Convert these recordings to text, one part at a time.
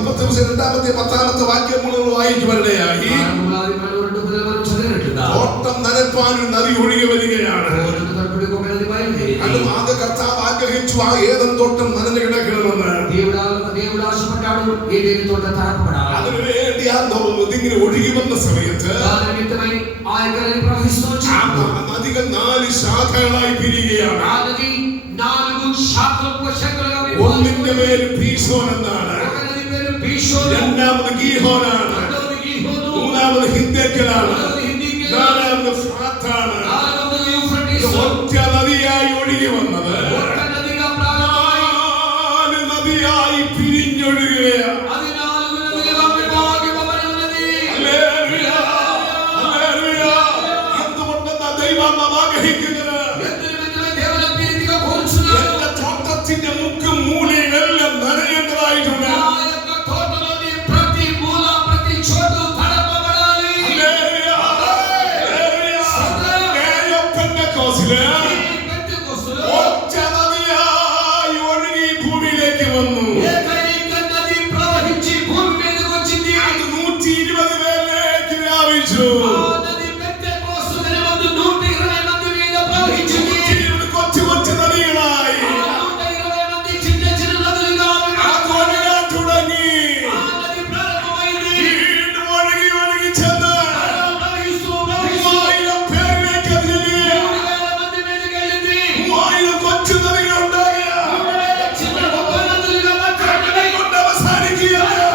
രണ്ടാമത്തെ 10ാമത്തെ വാക്യം മുഴുവൻ വായിക്കുവാനിടയായി. തോട്ടം നനപ്പാൻ ഒരു നദി ഒഴുകി വരികയാണ്. ആദ്യ കർത്താവ് ആഗ്രഹിച്ചു ആ ഏദൻ തോട്ടം നനഞ്ഞു കിടക്കണമെന്ന്. അതിനുവേണ്ടി ആ ഇതിങ്ങനെ ഒഴുകി വന്ന സമയത്ത് നദികൾ 4 ശാഖകളായി പിരിയുകയാണ്. ഒന്നിന്റെ പേര് പീശോൻ എന്നാണ്, രണ്ടാമത് ഗീഹോനാണ്, മൂന്നാമത് ഹിദ്ദേക്കലാണ്, നാലാമത് ഫ്രാത്താണ്. ഒറ്റ നദിയായി ഒഴുകി വന്നത് 4 നദിയായി പിരിഞ്ഞൊഴുകുകയാണ്. എന്തുകൊണ്ടെന്നാ ദൈവം ആഗ്രഹിക്കുന്നത്? എന്റെ തോട്ടത്തിന്റെ മുക്കും മൂലയിലെല്ലാം നനയേണ്ടതായിട്ടുണ്ട്. ഒറ്റ നദിയായി ഒഴുകി ഭൂമിയിലേക്ക് വന്നു. അത് 120 പേരിലേക്ക് വ്യാപിച്ചു. 120 കൊച്ചു കൊച്ചു നദികളായി അത് ഒഴുകാൻ തുടങ്ങി. വീണ്ടും ഒഴുകി ഒഴുകി ചെന്ന് 3000 പേരിലേക്ക് അതിന് 3000 കൊച്ചു നദികൾ ഉണ്ടാകിയ കൊണ്ട് അവസാനിക്കുകയാണ്.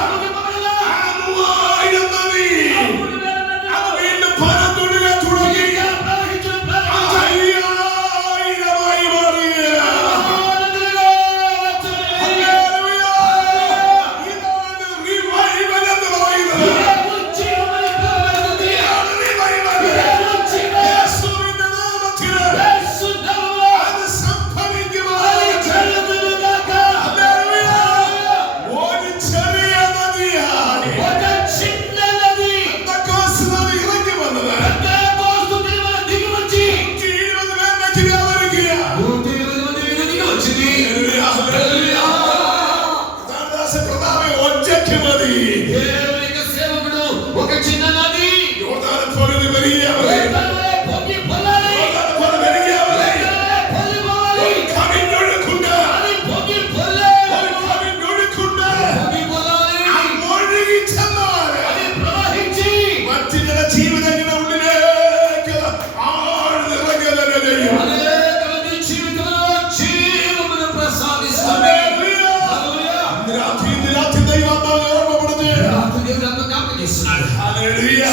3000 നദി അത് വീണ്ടും പരന്നൊഴുകാൻ തുടങ്ങി. 5000മായി മാറുകയാണ്. ഇതാണ് റിവൈവൽ എന്ന് പറയുന്നത്. യേശുവിന്റെ നാമത്തിൽ അത് സംഭവിക്കുവാൻ ഒരു ചെറിയ നദിയാണ് പെന്തക്കോസ്ത് നദി ഇറങ്ങി വന്നത്. 120 പേരിലേക്ക് വ്യാപരിക്കുകയാണ്. കർത്താവേ, ഒറ്റയ്ക്ക് മതി. യോർദാനെ പോലെ വലിയ മതി. യോർദാനെ പോലെ വലിയ മതി. ഒരു കവിഞ്ഞൊഴുക്കുണ്ട്. ഒരു കവിഞ്ഞൊഴുക്കുണ്ട്. ഒഴുകി ചെന്നാൽ മറ്റു ചില ജീവിതങ്ങളുടെ ഉള്ളിലേക്ക് ആഴ്ന്നിറങ്ങുക തന്നെ ചെയ്യും. ഇന്ന് രാത്രി ദൈവം ഓർമ്മപ്പെടുത്തി. ഹല്ലേലൂയ.